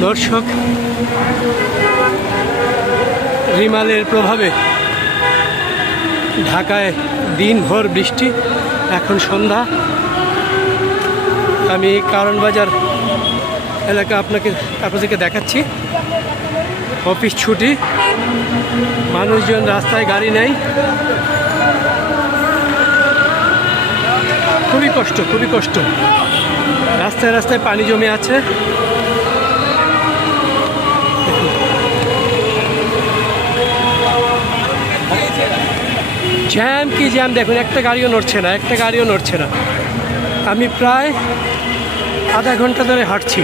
দর্শক, রিমালের প্রভাবে ঢাকায় দিনভর বৃষ্টি, এখন সন্ধ্যা। আমি কারণবাজার এলাকা আপনাকে, আপনাদেরকে দেখাচ্ছি। অফিস ছুটি, মানুষজন রাস্তায় গাড়ি নেই। খুবই কষ্ট খুবই কষ্ট। রাস্তায় রাস্তায় পানি জমে আছে। জ্যাম কি জ্যাম? দেখুন, একটা গাড়িও নড়ছে না, একটা গাড়িও নড়ছে না। আমি প্রায় আধা ঘণ্টা ধরে হাঁটছি।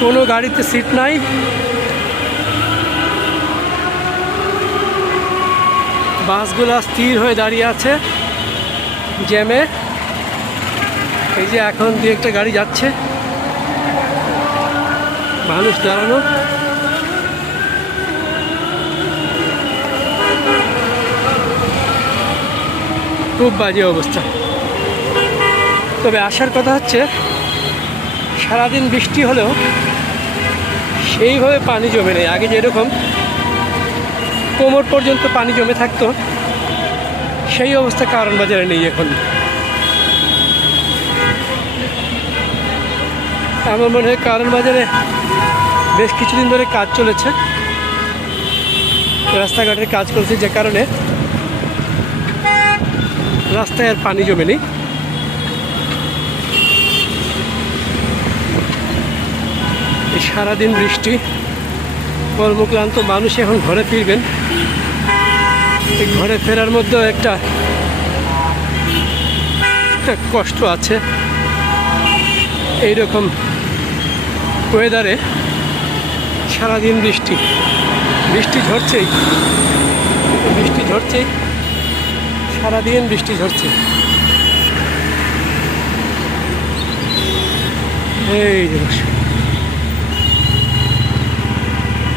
কোনো গাড়িতে সিট নাই। বাসগুলো স্থির হয়ে দাঁড়িয়ে আছে জ্যামে। এই যে এখন দু একটা গাড়ি যাচ্ছে। মানুষ দাঁড়ানো। খুব বাজে অবস্থা। তবে আসার কথা হচ্ছে, সারাদিন বৃষ্টি হলেও সেইভাবে পানি জমে নেই। আগে যেরকম কোমর পর্যন্ত পানি জমে থাকতো, সেই অবস্থা কারণ বাজারে নেই এখন। আমার মনে হয় কারণ বাজারে বেশ কিছুদিন ধরে কাজ চলেছে। রাস্তাঘাটের কাজ করছে যে কারণে রাস্তায় আর পানি জমে নেই। সারাদিন বৃষ্টি, কর্মক্লান্ত মানুষ এখন ঘরে ফিরবেন। এই ঘরে ফেরার মধ্যেও একটা একটা কষ্ট আছে। এইরকম ওয়েদারে সারাদিন বৃষ্টি। বৃষ্টি ঝরছেই। বৃষ্টি ঝরছেই। সারাদিন বৃষ্টি ঝরছে। এই যে